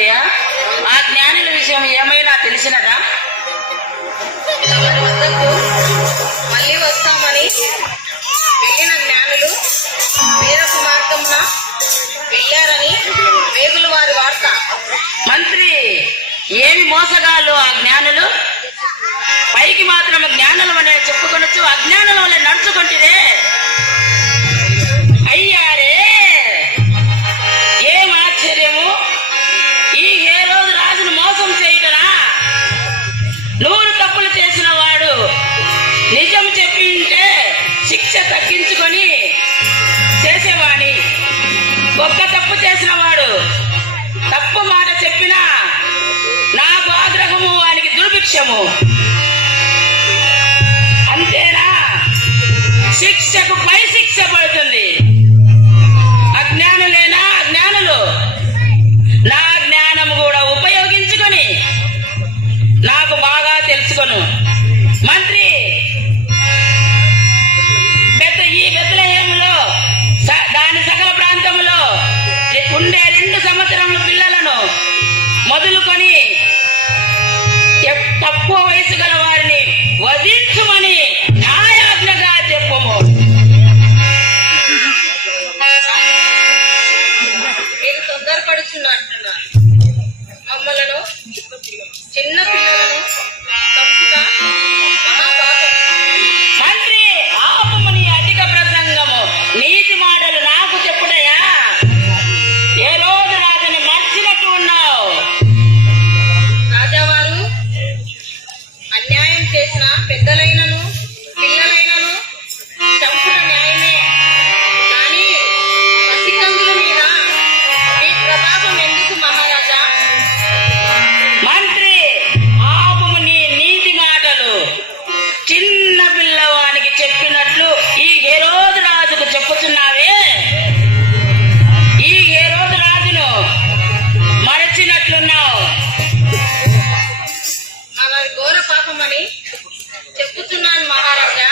రాజయ్య, ఆ జ్ఞానుల విషయం ఏమైనా తెలిసినదా? తమరి వద్దకు మళ్ళీ వస్తామని వెళ్ళిన జ్ఞానులు వేరొక మార్గమున వెళ్ళారని వేగుల వారి వార్త. మంత్రి, ఏమి మోసగాళ్ళు ఆ జ్ఞానులు! పైకి మాత్రం జ్ఞానులు అనే చెప్పుకొనొచ్చు, అజ్ఞానుల వల్ల నడుచుకుంటురే. అయ్యారే, ఏం ఆశ్చర్యము! ఈ ఏ రోజు రాజును మోసం చేయటనా? 100 తప్పులు చేసిన వాడు నిజం చెప్పి ఉంటే శిక్ష తగ్గించుకొని చేసేవాణి. ఒక్క తప్పు చేసిన వాడు తప్పు మాట చెప్పినా నాకు ఆగ్రహము, వానికి దుర్భిక్షము. అంతేనా? శిక్షకు పై శిక్ష పడుతుంది. అజ్ఞానులేనా అజ్ఞానులు? నా జ్ఞానం కూడా ఉపయోగించుకొని నాకు బాగా తెలుసుకొను. మంత్రి, ఈ బెత్లెహేములో దాని సకల ప్రాంతంలో ఉండే 2 సంవత్సరముల పిల్లలను మొదలుకొని తక్కువ వయసు గల వారిని వధించుమని న్యాయాజ్ఞగా చెప్పము. మీరు తొందరపడుచున్నట్టున్నారు. మమ్మలను చిన్న పిల్లలను చంపుట మహాపాపం. మంత్రి, ఆపమని అధిక ప్రసంగము, నీతి మాటలు నాకు చెప్పుడయా? ఏ రోజు రాజుని మర్చినట్టు ఉన్నావు. రాజావారు అన్యాయం చేసిన పెద్దలైనను పిల్లలైనను చంపుట న్యాయమే. కానీ పసికందుల మీద మీ ప్రతాపం ఎందుకు మహారాజా? మంత్రి, ఆపము నీ నీతి మాటలు. చిన్న పిల్లవానికి చెప్పినట్లు ఈ హెరోదు రాజుకు చెప్పుతున్నావే. ఈ హెరోదు రాజును మరచినట్లున్నావు. మన ఘోర పాపమని చెప్పుతున్నాను మహారాజా.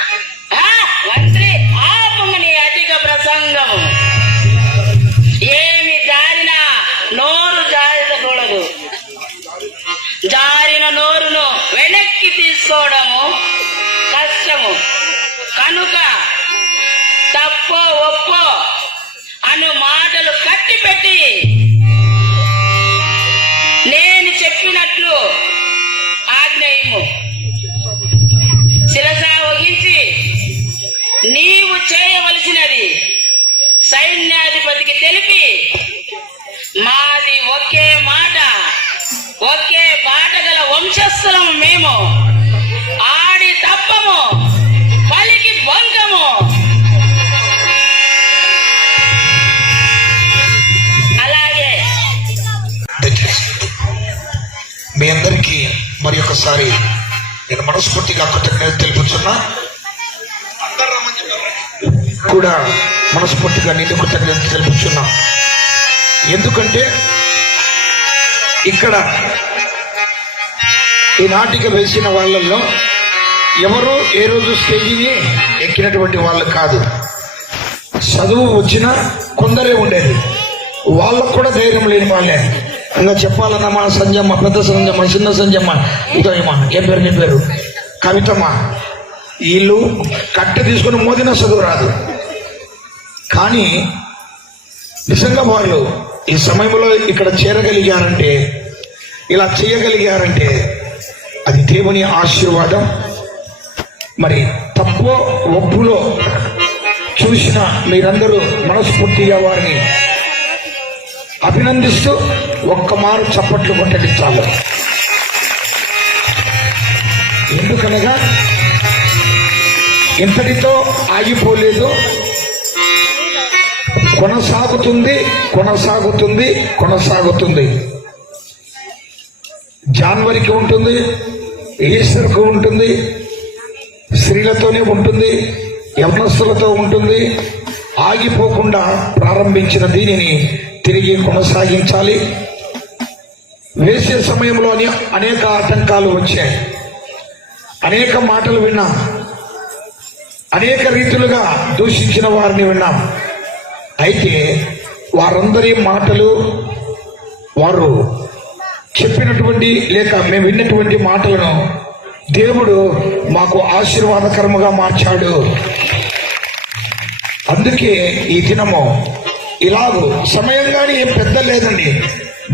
మంత్రి, ఆపమని అధిక ప్రసంగము. ఏమి జారినా నోరు జారకూడదు. జారిన నోరును వెనక్కి తీసుకోవడము కష్టము. కనుక తప్పో ఒప్పో అను మాటలు కట్టిపెట్టి నేను చెప్పినట్లు ఆజ్ఞయము. శిరస వహించి నీవు చేయవలసినది సైన్యాధిపతికి తెలిపి, మాది ఒకే మాట, ఒకే బాట గల వంశస్థులము మేము. ఆడి తప్పము, పలికి బొంకము. అలాగే మీ అందరికీ మరి ఒకసారి నేను మనస్ఫూర్తిగా కృతజ్ఞత తెలుపుతున్నా. కూడా మనస్ఫూర్తిగా నేను కృతజ్ఞత తెలుపుతున్నా. ఎందుకంటే ఇక్కడ ఈ నాటిక వేసిన వాళ్ళల్లో ఎవరు ఏ రోజు స్టేజిని ఎక్కినటువంటి వాళ్ళు కాదు. చదువు వచ్చిన కొందరే ఉండేది. వాళ్ళకు కూడా ధైర్యం లేని వాళ్ళే. ఇంకా చెప్పాలన్నా మన సంజమ్మ, పెద్ద సంజమ్మ, చిన్న సంజమ్మ, ఉదయమ్మ, ఏం పేరు నీ పేరు, కవితమ్మ, వీళ్ళు కట్టె తీసుకుని మోదిన చదువు రాదు. కానీ నిజంగా వాళ్ళు ఈ సమయంలో ఇక్కడ చేరగలిగారంటే, ఇలా చేయగలిగారంటే అది దేవుని ఆశీర్వాదం. మరి తక్కువ ఒప్పులో చూసిన మీరందరూ మనస్ఫూర్తిగా వారిని అభినందిస్తూ ఒక్క మారు చప్పట్లు కొట్టండి చాలు. ఎందుకనగా ఇంతటితో ఆగిపోలేదు, కొనసాగుతుంది కొనసాగుతుంది కొనసాగుతుంది. జాన్వరికి ఉంటుంది, ఈస్టర్కు ఉంటుంది, స్త్రీలతోనే ఉంటుంది, యవ్వనస్తులతో ఉంటుంది. ఆగిపోకుండా ప్రారంభించిన దీనిని తిరిగి కొనసాగించాలి. వేసే సమయంలో అనేక ఆటంకాలు వచ్చాయి, అనేక మాటలు విన్నాం, అనేక రీతులుగా దూషించిన వారిని విన్నాం. అయితే వారందరి మాటలు వారు చెప్పినటువంటి లేక మేము విన్నటువంటి మాటలను దేవుడు మాకు ఆశీర్వాదకరముగా మార్చాడు. అందుకే ఈ దినము ఇలాగూ సమయం కానీ ఏం పెద్ద లేదండి.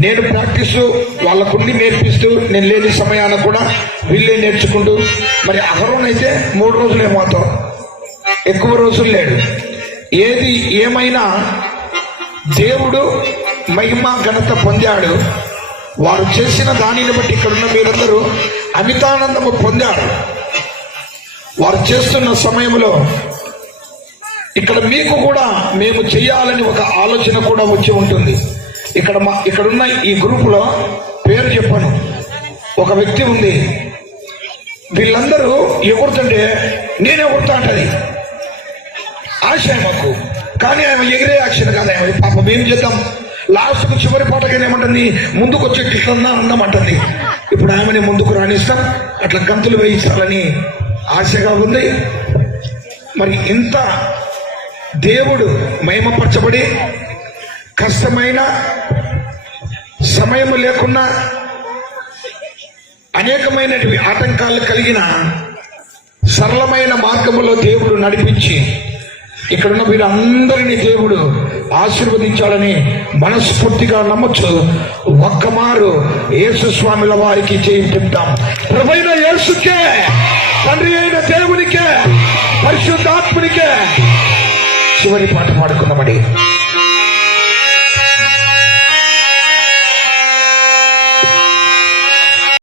నేను ప్రాక్టీసు వాళ్ళకుండి నేర్పిస్తూ, నేను లేని సమయాన్ని కూడా వీళ్ళే నేర్చుకుంటూ, మరి అహరోన్ అయితే 3 రోజులే మాత్రం, ఎక్కువ రోజులు లేడు. ఏది ఏమైనా దేవుడు మహిమ ఘనత పొందాడు. వారు చేసిన దానిని బట్టి ఇక్కడున్న మీరందరూ అమితానందము పొందారు. వారు చేస్తున్న సమయంలో ఇక్కడ మీకు కూడా మేము చెయ్యాలని ఒక ఆలోచన కూడా వచ్చి ఉంటుంది. ఇక్కడున్న ఈ గ్రూపులో పేరు చెప్పను, ఒక వ్యక్తి ఉంది. వీళ్ళందరూ ఎగురుతుంటే నేను ఎగురుతా అంటది, ఆశ మాకు. కానీ ఆమె ఎగిరే యాక్షన్ కాదు. ఆమె పాపం ఏం చేద్దాం, లాస్ట్కు చివరి పాటకైనా ఏమంటుంది, ముందుకు వచ్చే టిట్లన్నా అందమంటుంది. ఇప్పుడు ఆమెని ముందుకు రాణిస్తాం, అట్లా గంతులు వేయించాలని ఆశగా ఉంది. మరి ఇంత దేవుడు మహిమపరచబడి కష్టమైన సమయం లేకున్నా అనేకమైనటువంటి ఆటంకాలు కలిగిన సరళమైన మార్గంలో దేవుడు నడిపించి ఇక్కడున్న వీరందరినీ దేవుడు ఆశీర్వదించాలని మనస్ఫూర్తిగా నమ్మొచ్చు. ఒక్కమారు యేసు స్వామిల వారికి చేయి తింటాం. ప్రభువైన యేసుకే, తండ్రి అయిన దేవునికే, పరిశుద్ధాత్మునికే చివరి పాట పాడుకుందామని.